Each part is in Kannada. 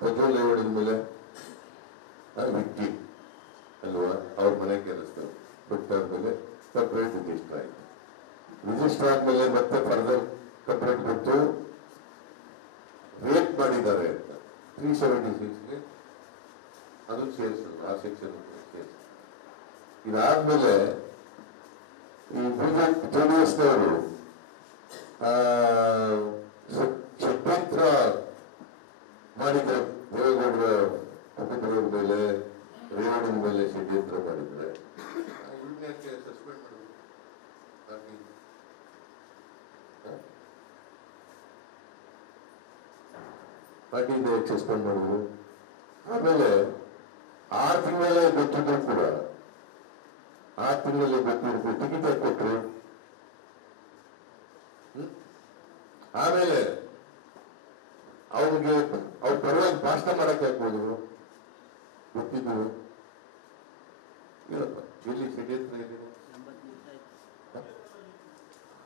ಪೆಟ್ರೋಲ್ ಲೇವಡಿದ ಮೇಲೆ ವಿಕ್ಕಿ ಅಲ್ವಾ, ಅವ್ರ ಮನೆ ಕೆಲಸ ಬಿಟ್ಟಾದ್ಮೇಲೆ ಸಪ್ರೇಟ್ ರಿಜಿಸ್ಟರ್ ಆಯ್ತು. ರಿಜಿಸ್ಟರ್ ಆದ್ಮೇಲೆ ಮತ್ತೆ ಫರ್ದರ್ ಸಪ್ರೇಟ್ ಬಿಟ್ಟು ರೇಟ್ ಮಾಡಿದ್ದಾರೆ ಅಂತ 376ಗೆ ಅದು ಸೇರಿಸಲ್ಲ, ಆ ಸೆಕ್ಷನ್ ಸೇರಿಸ. ಇದಾದ್ಮೇಲೆ ಈ ಜೆಡಿಎಸ್ನವರು ಷಡ್ಯಂತ್ರ ಮಾಡಿದ್ರೆ, ದೇವೇಗೌಡರ ಕುಟುಂಬದ ಮೇಲೆ ರೇವಣ್ಣನ ಮೇಲೆ ಷಡ್ಯಂತ್ರ ಮಾಡಿದ್ರೆ ಇವನ್ಯಾಕೆ ಸಸ್ಪೆಂಡ್ ಮಾಡಬೇಕು? ಪಾರ್ಟಿಯಿಂದ ಯಾಕೆ ಸಸ್ಪೆಂಡ್ ಮಾಡಿದ್ರು? ಆಮೇಲೆ 6 ತಿಂಗಳಲ್ಲೇ ಗೊತ್ತಿದ್ರು ಕೂಡ 6 ತಿಂಗಳಲ್ಲಿ ಗೊತ್ತಿದ್ರು ಟಿಕೆಟ್ ಯಾಕೆ ಕೊಟ್ಟರು? ಆಮೇಲೆ ಅವ್ರಿಗೆ ಅವ್ರ ಪರವಾಗಿ ಭಾಷಣ ಮಾಡಕ್ಕೆ ಯಾಕೆ ಹೋದ್ರು? ಗೊತ್ತಿದ್ರು. ಏನಪ್ಪ ಎಲ್ಲಿ ಷಡ್ಯಂತ್ರ ಇದೆ?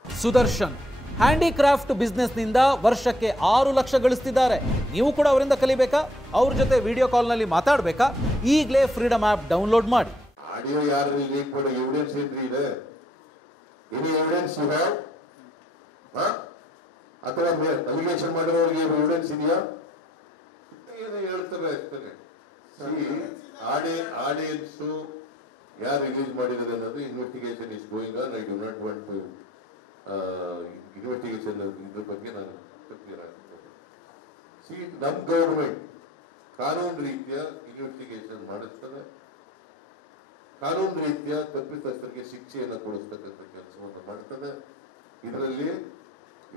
ಸುದರ್ಶನ್ ಹ್ಯಾಂಡಿಕ್ರಾಫ್ಟ್ ಬಿಸ್ನೆಸ್ ನಿಂದ ವರ್ಷಕ್ಕೆ 6 ಲಕ್ಷ ಗಳಿಸ್ತಿದ್ದಾರೆ. ನೀವು ಕೂಡ ಅವರಿಂದ ಕಲಿಬೇಕಾ? ಅವ್ರ ಜೊತೆ ವಿಡಿಯೋ ಕಾಲ್ನಲ್ಲಿ ಮಾತಾಡಬೇಕಾ? ಈಗಲೇ ಫ್ರೀಡಮ್ ಆ್ಯಪ್ ಡೌನ್ಲೋಡ್ ಮಾಡಿ. ಆಡಿಯೋ ಯಾರು ಲೀಕ್ ಮಾಡೋ ಎವಿಡೆನ್ಸ್ ಏನ್ರಿ ಇದೆ? Any evidence you have? ಅಥವಾ ಅಲಿಗೇಷನ್ ಮಾಡಿರೋರಿಗೆ ಎವಿಡೆನ್ಸ್ ಇದೆಯಾ? ಏನೋ ಹೇಳ್ತಾರೆ ಅಷ್ಟೇ. ಆಡಿಯನ್ಸ್ ಯಾರು ರಿಲೀಸ್ ಮಾಡಿದ್ದಾರೆ ಅನ್ನೋದು investigation is going on. I do not want to investigation ಇದ್ರ ಬಗ್ಗೆ ನಾನು ನಮ್ಮ ಗೌರ್ಮೆಂಟ್ ಕಾನೂನು ರೀತಿಯ ಇನ್ವೆಸ್ಟಿಗೇಷನ್ ಮಾಡಿಸ್ತದೆ, ಕಾನೂನು ರೀತಿಯ ತಪ್ಪಿತಸ್ಥರಿಗೆ ಶಿಕ್ಷೆಯನ್ನು ಕೊಡಿಸ್ತಕ್ಕಂಥ ಕೆಲಸವನ್ನು ಮಾಡ್ತದೆ. ಇದರಲ್ಲಿ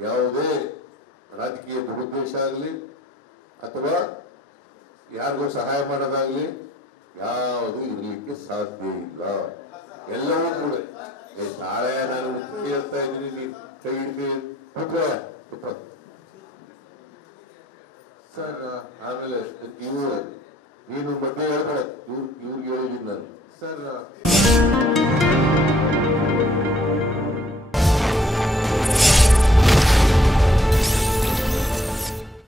ಯಾವುದೇ ರಾಜಕೀಯ ದುರುದ್ದೇಶ ಆಗಲಿ ಅಥವಾ ಯಾರಿಗೂ ಸಹಾಯ ಮಾಡೋದಾಗ್ಲಿ ಯಾವುದು ಇರಲಿಕ್ಕೆ ಸಾಧ್ಯ ಇಲ್ಲ. ಎಲ್ಲವೂ ಕೂಡ ನಾಳೆ ನಾನು ಹೇಳ್ತಾ ಇದ್ದೀನಿ, ನೀವು ಕೈ ಹಿಡಿದು ಸರ್. ಆಮೇಲೆ ನೀನು ಮಧ್ಯೆ ಹೇಳ್ಬೇಡ, ಇವ್ರಿಗೆ ಹೇಳಿದ್ದೀನಿ ನಾನು ಸರ್.